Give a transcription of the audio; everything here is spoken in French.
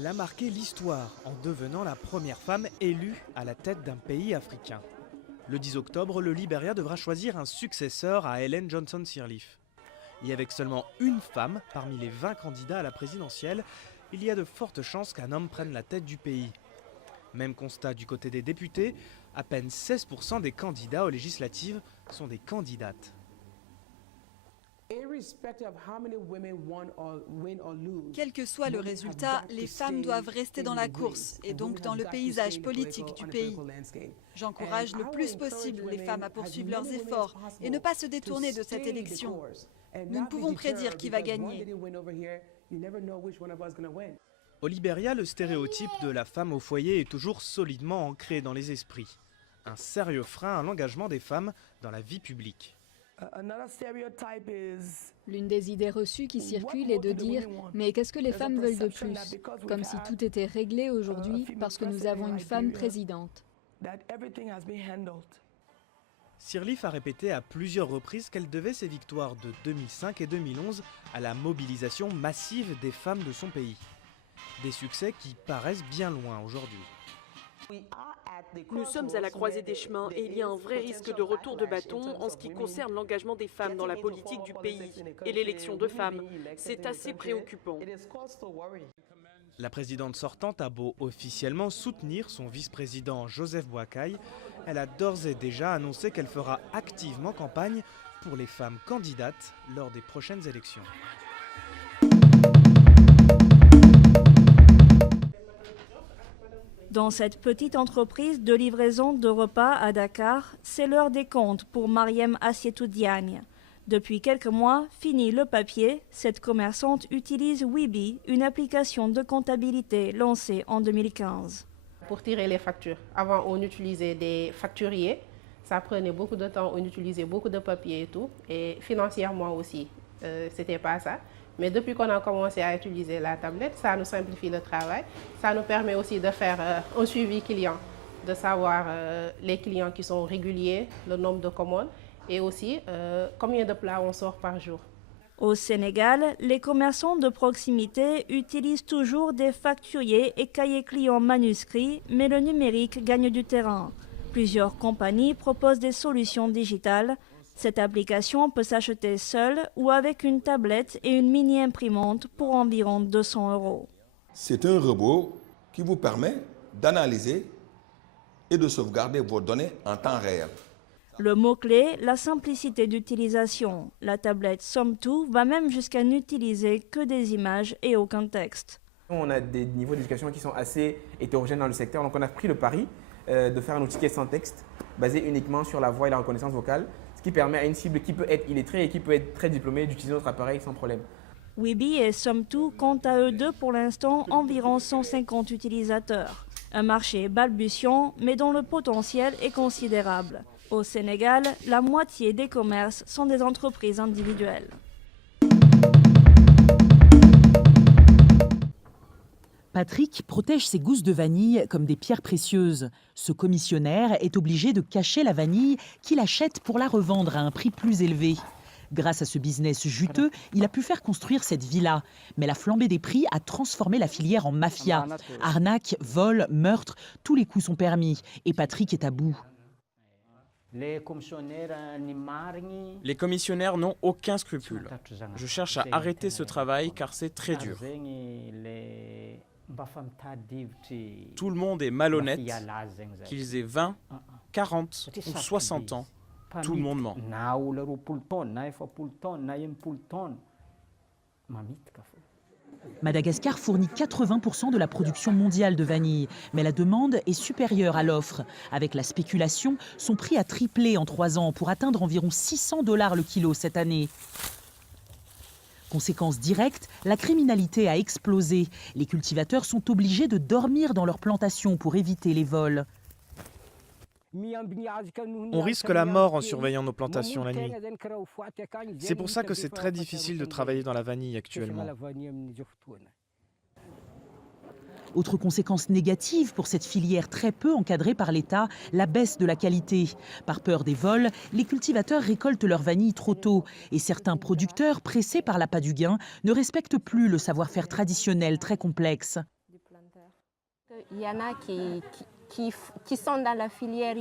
Elle a marqué l'histoire en devenant la première femme élue à la tête d'un pays africain. Le 10 octobre, le Libéria devra choisir un successeur à Ellen Johnson Sirleaf. Et avec seulement une femme parmi les 20 candidats à la présidentielle, il y a de fortes chances qu'un homme prenne la tête du pays. Même constat du côté des députés, à peine 16% des candidats aux législatives sont des candidates. Quel que soit le résultat, les femmes doivent rester dans la course et donc dans le paysage politique du pays. J'encourage le plus possible les femmes à poursuivre leurs efforts et ne pas se détourner de cette élection. Nous ne pouvons prédire qui va gagner. Au Libéria, le stéréotype de la femme au foyer est toujours solidement ancré dans les esprits. Un sérieux frein à l'engagement des femmes dans la vie publique. L'une des idées reçues qui circulent est de dire « mais qu'est-ce que les femmes veulent de plus ?» Comme si tout était réglé aujourd'hui parce que nous avons une femme présidente. Sirleaf a répété à plusieurs reprises qu'elle devait ses victoires de 2005 et 2011 à la mobilisation massive des femmes de son pays. Des succès qui paraissent bien loin aujourd'hui. Nous sommes à la croisée des chemins et il y a un vrai risque de retour de bâton en ce qui concerne l'engagement des femmes dans la politique du pays et l'élection de femmes. C'est assez préoccupant. La présidente sortante a beau officiellement soutenir son vice-président Joseph Boakai, elle a d'ores et déjà annoncé qu'elle fera activement campagne pour les femmes candidates lors des prochaines élections. Dans cette petite entreprise de livraison de repas à Dakar, c'est l'heure des comptes pour Mariam Assietou Diagne. Depuis quelques mois, fini le papier, cette commerçante utilise Weebly, une application de comptabilité lancée en 2015. Pour tirer les factures, avant on utilisait des facturiers, ça prenait beaucoup de temps, on utilisait beaucoup de papier et tout, et financièrement aussi, c'était pas ça. Mais depuis qu'on a commencé à utiliser la tablette, ça nous simplifie le travail. Ça nous permet aussi de faire un suivi client, de savoir les clients qui sont réguliers, le nombre de commandes et aussi combien de plats on sort par jour. Au Sénégal, les commerçants de proximité utilisent toujours des facturiers et cahiers clients manuscrits, mais le numérique gagne du terrain. Plusieurs compagnies proposent des solutions digitales. Cette application peut s'acheter seule ou avec une tablette et une mini-imprimante pour environ 200 €. C'est un robot qui vous permet d'analyser et de sauvegarder vos données en temps réel. Le mot-clé, la simplicité d'utilisation. La tablette Somme-Tout va même jusqu'à n'utiliser que des images et aucun texte. On a des niveaux d'éducation qui sont assez hétérogènes dans le secteur, donc on a pris le pari de faire un outil qui est sans texte, basé uniquement sur la voix et la reconnaissance vocale, ce qui permet à une cible qui peut être illettrée et qui peut être très diplômée d'utiliser notre appareil sans problème. Weebly et Somme-Tout comptent à eux deux pour l'instant environ 150 utilisateurs. Un marché balbutiant, mais dont le potentiel est considérable. Au Sénégal, la moitié des commerces sont des entreprises individuelles. Patrick protège ses gousses de vanille comme des pierres précieuses. Ce commissionnaire est obligé de cacher la vanille qu'il achète pour la revendre à un prix plus élevé. Grâce à ce business juteux, il a pu faire construire cette villa. Mais la flambée des prix a transformé la filière en mafia. Arnaque, vol, meurtre, tous les coups sont permis. Et Patrick est à bout. Les commissionnaires n'ont aucun scrupule. Je cherche à arrêter ce travail car c'est très dur. Tout le monde est malhonnête, qu'ils aient 20, 40 ou 60 ans, tout le monde ment. Madagascar fournit 80% de la production mondiale de vanille, mais la demande est supérieure à l'offre. Avec la spéculation, son prix a triplé en 3 ans pour atteindre environ 600 $ le kilo cette année. Conséquence directe, la criminalité a explosé. Les cultivateurs sont obligés de dormir dans leurs plantations pour éviter les vols. On risque la mort en surveillant nos plantations la nuit. C'est pour ça que c'est très difficile de travailler dans la vanille actuellement. Autre conséquence négative pour cette filière très peu encadrée par l'État, la baisse de la qualité. Par peur des vols, les cultivateurs récoltent leur vanille trop tôt et certains producteurs, pressés par l'appât du gain, ne respectent plus le savoir-faire traditionnel très complexe. Il y en a qui sont dans la filière